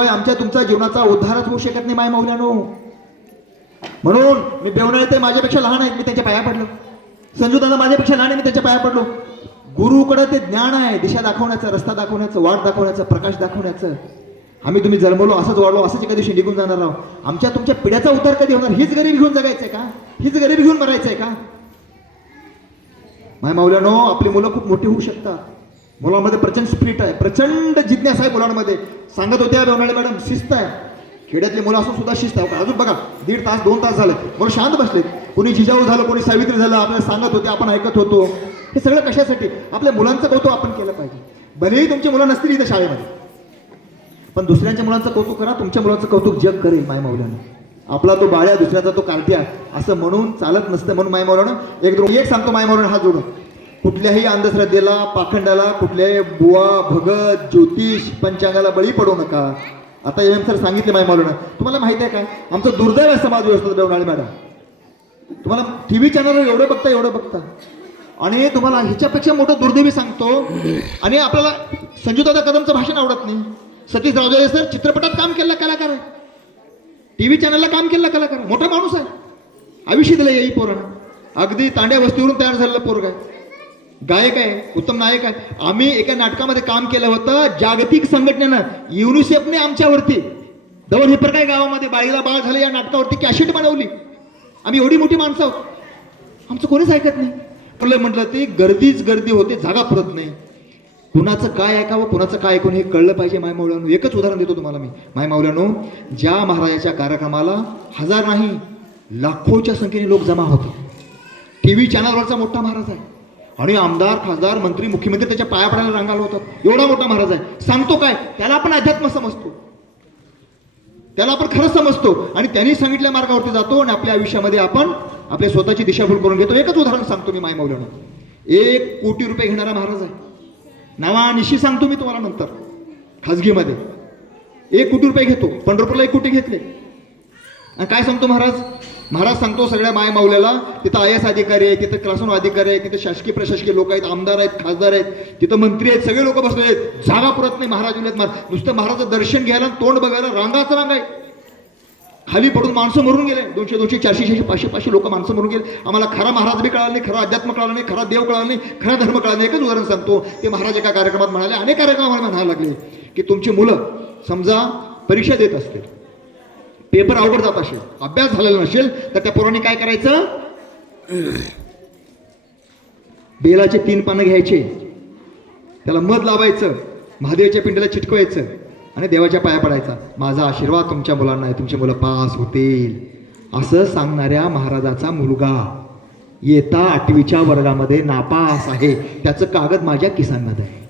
आमच्या तुमच्या जीवनाचा उद्धारच होऊ शकत नाही माय मौल्यानो. म्हणून मी बेवनाळे ते माझ्यापेक्षा लहान आहेत, मी त्यांच्या पाया पडलो. संजू दादा माझ्यापेक्षा लहान आहे, मी त्यांच्या पाया पडलो. गुरुकडे ते ज्ञान आहे, दिशा दाखवण्याचं, रस्ता दाखवण्याचं, वाट दाखवण्याचं, प्रकाश दाखवण्याचं. आम्ही तुम्ही जन्मलो असंच वाढलो असंच एका दिवशी निघून जाणार आहोत. आमच्या तुमच्या पिढ्याचा उद्धार कधी होणार? हीच गरिबी घेऊन जगायचंय का? हीच गरिबी घेऊन मरायचंय का? माय मौल्यानो, आपली मुलं खूप मोठी होऊ शकतात. मुलांमध्ये प्रचंड स्पिरिट आहे, प्रचंड जिज्ञासा आहे मुलांमध्ये. सांगत होत्या बेवनाळे मॅडम, शिस्त आहे. खेड्यातली मुलं असून सुद्धा शिस्त आहे. अजून बघा 1.5 तास 2 तास झालं म्हणून शांत बसलेत. कोणी जिजाऊ झालं, कोणी सावित्री झालं, आपल्याला सांगत होते, आपण ऐकत होतो. हे सगळं कशासाठी? आपल्या मुलांचं कौतुक आपण केलं पाहिजे. भलेही तुमची मुलं नसतील इथं शाळेमध्ये, पण दुसऱ्यांच्या मुलांचं कौतुक करा. तुमच्या मुलांचं कौतुक जग करेल माय मौल्यानं. आपला तो बाळ्या, दुसऱ्याचा तो कार्ट्या असं म्हणून चालत नसतं. म्हणून माय मौल्यानं एक सांगतो माय मौल्यानं हात जोडून, कुठल्याही अंधश्रद्धेला, पाखंडाला, कुठल्याही बुवा, भगत, ज्योतिष, पंचांगाला बळी पडू नका. आता एम सर सांगितले माय मौल्यानं. तुम्हाला माहिती आहे का, आमचं दुर्दैव आहे समाज व्यवस्था बेवनाळे मॅडम. तुम्हाला टीव्ही चॅनलवर एवढं बघता आणि तुम्हाला ह्याच्यापेक्षा मोठं दुर्दैवी सांगतो. आणि आपल्याला संजूदादा कदमचं भाषण आवडत नाही. सतीश रावजाले सर चित्रपटात काम केलेला कलाकार आहे, टीव्ही चॅनलला काम केलेला कलाकार, मोठा माणूस आहे. आयुष्य दिलं येई पोरानं. अगदी तांड्या वस्तीवरून तयार झालेलं पोरग आहे, गायक आहे, उत्तम नायक आहे. आम्ही एका नाटकामध्ये काम केलं होतं. जागतिक संघटनेनं, युनिसेफने आमच्यावरती दवन हिपरकाय गावामध्ये बाळीला बाळ झालं या नाटकावरती कॅसेट बनवली. आम्ही एवढी मोठी माणसं आहोत, आमचं कोणीच ऐकत नाही. म्हटलं ती गर्दीच गर्दी होते, जागा पुरत नाही. कुणाचं काय ऐकावं, कुणाचं काय ऐकून हे कळलं पाहिजे माय मौल्यानो. एकच उदाहरण देतो तुम्हाला मी माय मौल्यानो. ज्या महाराजाच्या कार्यक्रमाला 1000 नाही लाखोच्या संख्येने लोक जमा होते. टीव्ही चॅनलवरचा मोठा महाराज आहे आणि आमदार, खासदार, मंत्री, मुख्यमंत्री त्याच्या पाया पडायला रांगाला होतात. एवढा मोठा महाराज आहे. सांगतो काय, त्याला आपण अध्यात्म समजतो, त्याला आपण खरं समजतो आणि त्यांनी सांगितल्या मार्गावरती जातो आणि आपल्या आयुष्यामध्ये आपण आपल्या स्वतःची दिशाभूल करून घेतो. एकच उदाहरण सांगतो मी माय मौल्यानो. 1 कोटी रुपये घेणारा महाराज आहे. नावानिशी सांगतो मी तुम्हाला नंतर खाजगीमध्ये. 1 कोटी रुपये घेतो. पंढरपूरला 1 कोटी घेतले. आणि काय सांगतो महाराज सांगतो सगळ्या माय मौल्याला, तिथं IAS अधिकारी आहे, तिथं क्लासून अधिकारी आहे, तिथं शासकीय प्रशासकीय लोक आहेत, आमदार आहेत, खासदार आहेत, तिथं मंत्री आहेत, सगळे लोक बसले आहेत. जागा पुरत नाही. महाराज नुसतं महाराजचं दर्शन घ्यायला, तोंड बघायला रांगाच रांग आहे. खाली पडून माणसं मरून गेले. 200 200 400 600 500 लोक माणसं मरून गेले. आम्हाला खरा महाराज बी कळाला नाही, खरा अध्यात्म कळाला नाही, खरा देव कळाला नाही, खरा धर्म कळाला नाही. एकच उदाहरण सांगतो. ते महाराज एका कार्यक्रमात म्हणाले, अनेक कार्यक्रमात म्हणायला लागले की तुमची मुलं समजा परीक्षा देत असतील, पेपर अवघड जात असेल, अभ्यास झालेला नसेल, तर त्या पोरांनी काय करायचं, बेलाचे 3 पानं घ्यायचे, त्याला मध लावायचं, महादेवाच्या पिंडीला चिटकवायचं आणि देवाच्या पाया पडायचा. माझा आशीर्वाद तुमच्या मुलांना आहे, तुमची मुलं पास होतील. असं सांगणाऱ्या महाराजाचा मुलगा येता 8वीच्या वर्गामध्ये नापास आहे. त्याचं कागद माझ्या किसांमध्ये आहे.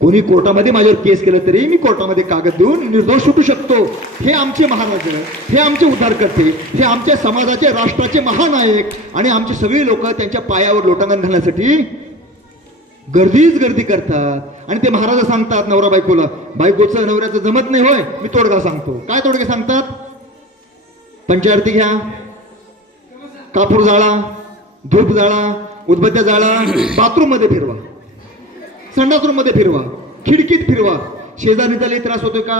कोणी कोर्टामध्ये माझ्यावर केस केलं तरी मी कोर्टामध्ये कागद देऊन निर्दोष सुटू शकतो. हे आमचे महाराज, हे आमचे उद्धारकर्ते, हे आमच्या समाजाचे, राष्ट्राचे महानायक आणि आमचे सगळे लोक त्यांच्या पायावर लोटांगण घालण्यासाठी गर्दी करतात. आणि ते महाराज सांगतात नवरा बायकोला, बायकोचं नवऱ्याचं जमत नाही होय, मी तोडगा सांगतो. काय तोडगे सांगतात? पंचारती घ्या, कापूर जाळा, धूप जाळा, उदबत्त्या जाळा, बाथरूम मध्ये फिरवा, संडास रूम मध्ये फिरवा, खिडकीत फिरवा. शेजारी त्याला त्रास होतोय का,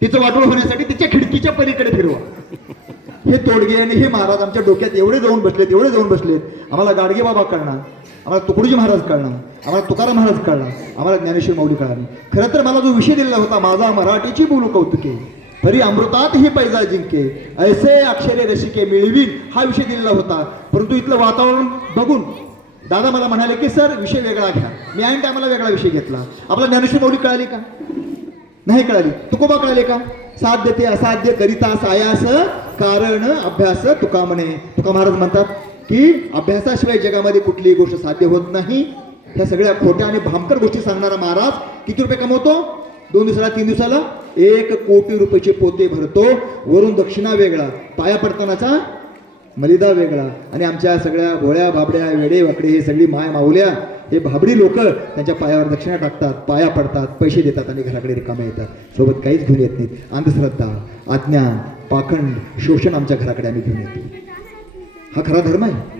तिचं वाटोळ होण्यासाठी तिच्या खिडकीच्या पलीकडे फिरवा. हे तोडगे आणि हे महाराज आमच्या डोक्यात एवढे जाऊन बसलेत. आम्हाला गाडगे बाबा कळणार, आम्हाला तुकडोजी महाराज कळणार, आम्हाला तुकाराम महाराज कळणार, आम्हाला ज्ञानेश्वर माऊली कळणार. खरं तर मला जो विषय दिलेला होता, माझा मराठीची बोलू कौतुके, तरी अमृतात ही पैजा जिंके, ऐसे अक्षरे रसिके मिळवीन, हा विषय दिलेला होता. परंतु इथलं वातावरण बघून दादा मला म्हणाले की सर विषय वेगळा घ्या. मी ऐन टायमाला वेगळा विषय घेतला. आपला ज्ञानेश्वर माऊली कळाली का? नाही कळाली. तुकोबा कळाले का? साध्य ते असाध्य करिता सायास कारण अभ्यास तुका म्हणे. तुका महाराज म्हणतात की अभ्यासाशिवाय जगामध्ये कुठलीही गोष्ट साध्य होत नाही. ह्या सगळ्या खोट्या आणि भामकर गोष्टी सांगणारा महाराज किती रुपये कमवतो? 2 दिवसाला 3 दिवसाला 1 कोटी रुपयाचे पोते भरतो. वरून दक्षिणा वेगळा, पाया पडतानाचा मलिदा वेगळा. आणि आमच्या सगळ्या भोळ्या भाबड्या वेडे वाकडे हे सगळी माय माऊल्या, हे भाबडी लोक त्यांच्या पायावर दक्षिणा टाकतात, पाया पडतात, पैसे देतात आणि घराकडे रिकामे येतात. सोबत काहीच घेऊन येत नाहीत. अंधश्रद्धा, अज्ञान, पाखंड, शोषण आमच्या घराकडे आम्ही घेऊन येतो. हा खरा धर्म आहे.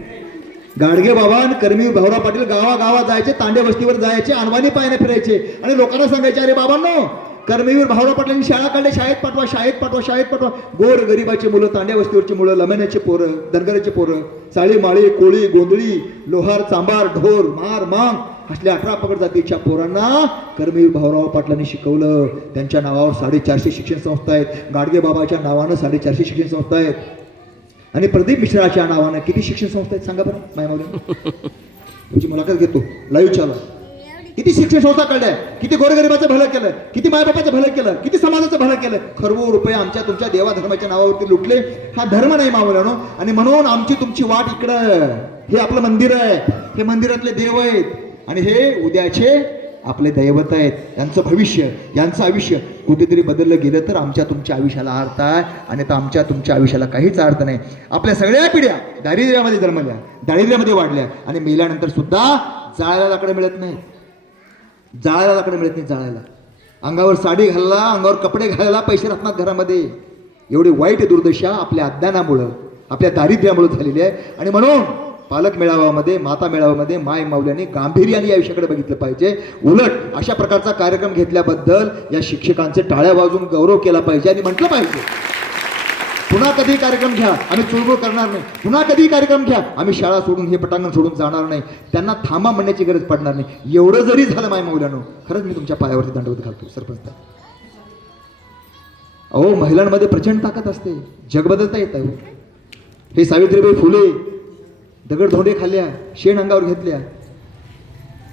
गाडगे बाबा आणि कर्मी भाऊराव पाटील गावागावात जायचे, तांडे वस्तीवर जायचे, अनवाणी पायाने फिरायचे आणि लोकांना सांगायचे, अरे बाबांनो कर्मवीर भाऊराव पाटलांनी शाळा काढल्या, शाळेत पाठवा, शाळेत पाठवा, शाळेत पाठवा. गोर गरिबाची मुलं, तांड्या वस्तीवरची मुलं, लमण्याची पोरं, दनगराची पोरं, साळी माळी कोळी गोंधळी लोहार चांबार ढोर मार मांग असल्या 18 पगड जातीच्या पोरांना कर्मवीर भाऊराव पाटलांनी शिकवलं. त्यांच्या नावावर 450 शिक्षण संस्था आहेत. गाडगे बाबाच्या नावानं 450 शिक्षण संस्था आहेत. आणि प्रदीप मिश्राच्या नावानं किती शिक्षण संस्था आहेत सांगा बरं मायामावली. तुमची मुलाखत घेतो लाईव्ह चालू. किती शिक्षण संस्था काढल्या, किती गोरगरिबाचं भलं केलं, किती मायबापाचं भलं केलं, किती समाजाचं भलं केलं. खरवो रुपये आमच्या तुमच्या देवा धर्माच्या नावावरती लुटले. हा धर्म नाही मावल्यानो. आणि म्हणून आमची तुमची वाट इकडं. हे आपलं मंदिर आहे, हे मंदिरातले देव आहेत आणि हे उद्याचे आपले दैवत आहेत. यांचं भविष्य, यांचं आयुष्य कुठेतरी बदललं गेलं तर आमच्या तुमच्या आयुष्याला अर्थ आहे. आणि तर आमच्या तुमच्या आयुष्याला काहीच अर्थ नाही. आपल्या सगळ्या पिढ्या दारिद्र्यामध्ये जन्मल्या, दारिद्र्यामध्ये वाढल्या आणि मेल्यानंतर सुद्धा जाळायला लाकडं मिळत नाही. जाळायला लाकडं मिळत नाही. जाळायला अंगावर साडी घालायला, अंगावर कपडे घालायला पैसे राहतात घरामध्ये. एवढी वाईट दुर्दशा आपल्या अज्ञानामुळं, आपल्या दारिद्र्यामुळे झालेली आहे. आणि म्हणून पालक मेळाव्यामध्ये, माता मेळाव्यामध्ये माय माऊल्यांनी गांभीर्याने या विषयाकडे बघितलं पाहिजे. उलट अशा प्रकारचा कार्यक्रम घेतल्याबद्दल या शिक्षकांचे टाळ्या वाजून गौरव केला पाहिजे आणि म्हटलं पाहिजे पुन्हा कधी कार्यक्रम घ्या, आम्ही चुळबुळ करणार नाही. पुन्हा कधी कार्यक्रम घ्या, आम्ही शाळा सोडून, हे पटांगण सोडून जाणार नाही. त्यांना थांबा म्हणण्याची गरज पडणार नाही. एवढं जरी झालं माय माऊल्यानो, खरंच मी तुमच्या पायावरती दंडवत घालतो सरपंच. अहो महिलांमध्ये प्रचंड ताकद असते. जग बदलता येतं. हे सावित्रीबाई फुले दगड धोंडे खाल्ल्या, शेण अंगावर घेतल्या.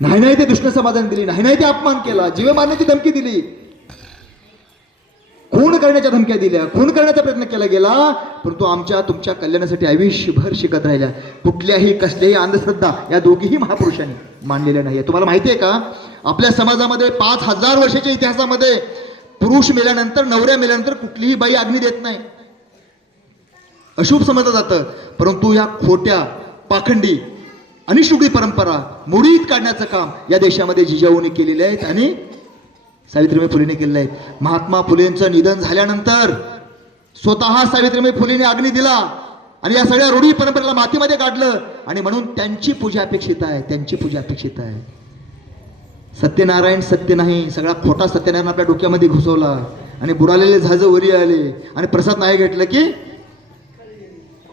नाही ते दुष्ट समाजाने दिली, नाही ते अपमान केला, जीव मारण्याची धमकी दिली, खून करण्याच्या धमक्या दिल्या, खून करण्याचा प्रयत्न केला गेला. परंतु आमच्या तुमच्या कल्याणासाठी आयुष्यभर शिकत राहिल्या. कुठल्याही कसल्याही अंधश्रद्धा या दोघीही महापुरुषांनी मानलेल्या नाही. तुम्हाला माहिती आहे का, आपल्या समाजामध्ये 5000 वर्षाच्या इतिहासामध्ये पुरुष मेल्यानंतर, नवऱ्या मेल्यानंतर कुठलीही बाई अग्नी देत नाही. अशुभ समजलं जातं. परंतु या खोट्या पाखंडी अनिष्ठुकी परंपरा मोडीत काढण्याचं काम या देशामध्ये जिजाऊने केलेले आहेत आणि सावित्रीबाई फुलेने केलेलं आहे. महात्मा फुलेंचं निधन झाल्यानंतर स्वतः सावित्रीबाई फुलेने अग्नी दिला आणि या सगळ्या रूढी परंपरेला मातीमध्ये काढलं. आणि म्हणून त्यांची पूजा अपेक्षित आहे, त्यांची पूजा अपेक्षित आहे. सत्यनारायण सत्य नाही, सगळा खोटा सत्यनारायण आपल्या डोक्यामध्ये घुसवला आणि बुडालेले झाज वरी आले आणि प्रसाद नाही घेतलं की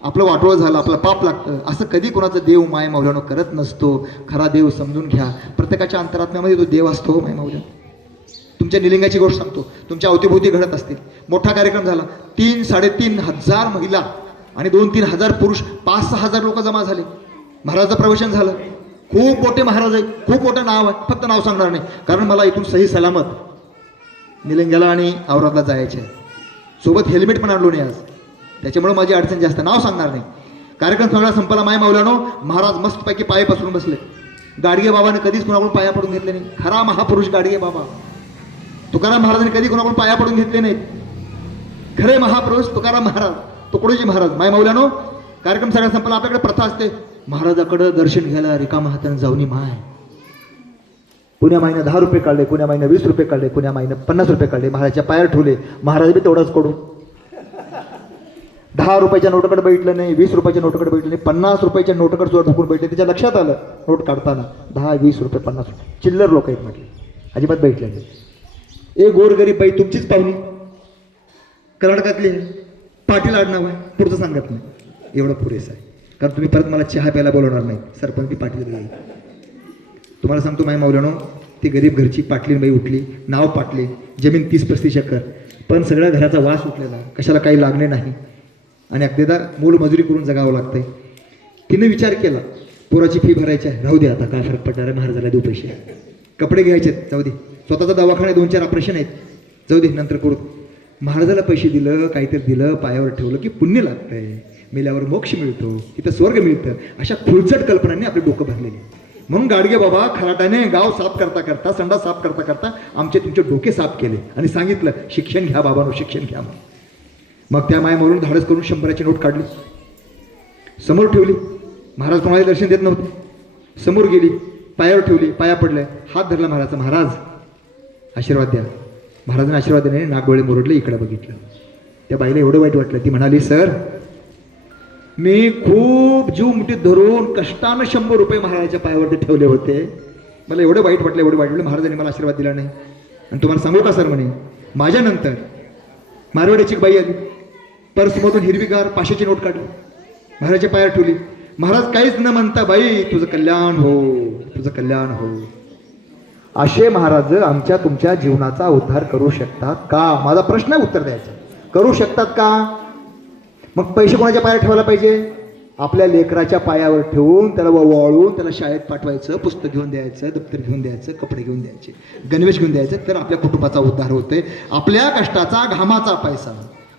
आपलं वाटोळं झालं, आपलं पाप लागतं. असं कधी कोणाचं देव माय माऊल्यानं करत नसतो. खरा देव समजून घ्या. प्रत्येकाच्या अंतरात्म्यामध्ये तो देव असतो माय माऊल्या. तुमच्या निलिंगाची गोष्ट सांगतो, तुमच्या अवतीभोवती घडत असतील. मोठा कार्यक्रम झाला, 3-3.5 हजार महिला आणि 2-3 हजार पुरुष, 5-6 हजार लोक जमा झाले. महाराजाचं प्रवचन झालं. खूप मोठे महाराज आहेत, खूप मोठं नाव आहे. फक्त नाव सांगणार नाही, कारण मला इथून सही सलामत निलिंगाला आणि औरतला जायचे आहे. सोबत हेल्मेट पण आणलो नाही आज, त्याच्यामुळे माझी अडचण जास्त. नाव सांगणार नाही. कार्यक्रम सगळा संपला माय माऊल्यानो. महाराज मस्तपैकी पाय पसरून बसले. गाडगे बाबाने कधीच कोणाकडून पाया पडून घेतले नाही. खरा महापुरुष गाडगे बाबा. तुकाराम महाराजांनी कधी कोणाकडून पाया पडून घेतले नाहीत. खरे महापुरुष तुकाराम महाराज, तुकडोजी महाराज. माय माऊल्यानो, कार्यक्रम सगळा संपला. आपल्याकडे प्रथा असते महाराजाकडे दर्शन घ्यायला रिकामा हाताने जाऊनी माय. कुण्या माईनं 10 रुपये काढले, कुण्या माईनं 20 रुपये काढले, कुण्या माईनं 50 रुपये काढले. महाराजच्या पायावर ठेवले. महाराज बी तेवढाच कडू. 10 रुपयाच्या नोटकडे बैठलं नाही, 20 रुपयाच्या नोटकडे बैठलं नाही, 50 रुपयाच्या नोटकडे सुद्धा ढकून बैठले. त्याच्या लक्षात आलं नोट काढताना 10, 20 रुपये, 50 रुपये चिल्लर लोक आहेत म्हटले. अजिबात बैठले नाही. ए गोरगरीब बाई तुमचीच पाहुणी, कर्नाटकातली पाटील आडनाव आहे, पुढचं सांगत नाही. एवढं पुरेसं आहे, कारण तुम्ही परत मला चहा प्यायला बोलवणार नाही. सरपंच की पाटील बाई. तुम्हाला सांगतो माय माऊल्यानो, ती गरीब घरची पाटलीन बाई उठली. नाव पाटले, जमीन 30-35 एकर, पण सगळ्या घराचा वास उठलेला, कशाला काही लागणे नाही आणि अगदीदा मूल मजुरी करून जगावं लागतंय. तिने विचार केला, पोराची फी भरायची आहे, राहू दे आता, काय फरक पडणार आहे, महाराजाला देऊ पैसे. कपडे घ्यायचे, जाऊ दे. स्वतःचा दवाखाना 2-4 ऑपरेशन आहेत, जाऊ दे नंतर करू. महाराजाला पैसे दिलं, काहीतरी दिलं, पायावर ठेवलं की पुण्य लागतंय, मेल्यावर मोक्ष मिळतो, तिथं स्वर्ग मिळतं. अशा खुलचट कल्पनांनी आपले डोकं भरलेले. म्हणून गाडगे बाबा खराटाने गाव साफ करता करता, संडा साफ करता करता आमचे तुमचे डोके साफ केले आणि सांगितलं, शिक्षण घ्या बाबांनो, शिक्षण घ्या. मग त्या माय म्हणून धाडस करून 100ची नोट काढली, समोर ठेवली. महाराज कोणाला दर्शन देत नव्हते. समोर गेली, पायावर ठेवली, पाया पडल्या, हात धरला महाराजचा. महाराज आशीर्वाद द्या. महाराजांनी आशीर्वाद देण्याने नागडोळे मुरडले, इकडे बघितलं. त्या बाईला एवढं वाईट वाटलं. ती म्हणाली, सर मी खूप जीव मुठीत धरून कष्टानं 100 रुपये महाराजाच्या पायावरती ठेवले होते, मला एवढं वाईट वाटलं, एवढं वाईट वाटलं, महाराजांनी मला आशीर्वाद दिला नाही. आणि तुम्हाला सांगू का सर म्हणे, माझ्यानंतर मारवाड्याची एक बाई आली, पर्समधून हिरवीगार 500ची नोट काढली, महाराजच्या पायावर ठेवली. महाराज काहीच न म्हणता, बाई तुझं कल्याण हो, तुझं कल्याण हो. असे महाराज आमच्या तुमच्या जीवनाचा उद्धार करू शकतात का? माझा प्रश्न आहे, उत्तर द्यायचं. करू शकतात का? मग पैसे कोणाच्या पायावर ठेवायला पाहिजे? आपल्या लेकराच्या पायावर ठेवून त्याला वळून त्याला शाळेत पाठवायचं, पुस्तक घेऊन द्यायचं, दप्तर घेऊन द्यायचं, कपडे घेऊन द्यायचे, गणवेश घेऊन द्यायचं, तर आपल्या कुटुंबाचा उद्धार होते. आपल्या कष्टाचा घामाचा पैसा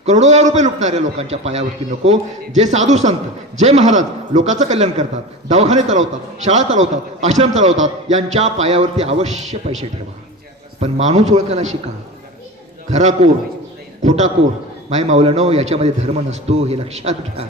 करोडो रुपये लुटणाऱ्या लोकांच्या पायावरती नको. जे साधू संत, जे महाराज लोकांचं कल्याण करतात, दवाखाने चालवतात, शाळा चालवतात, आश्रम चालवतात, यांच्या पायावरती अवश्य पैसे ठेवा. पण माणूस ओळखायला शिका. खरा कोण, खोटा कोण. माय मावलानो, याच्यामध्ये धर्म नसतो, हे लक्षात घ्या.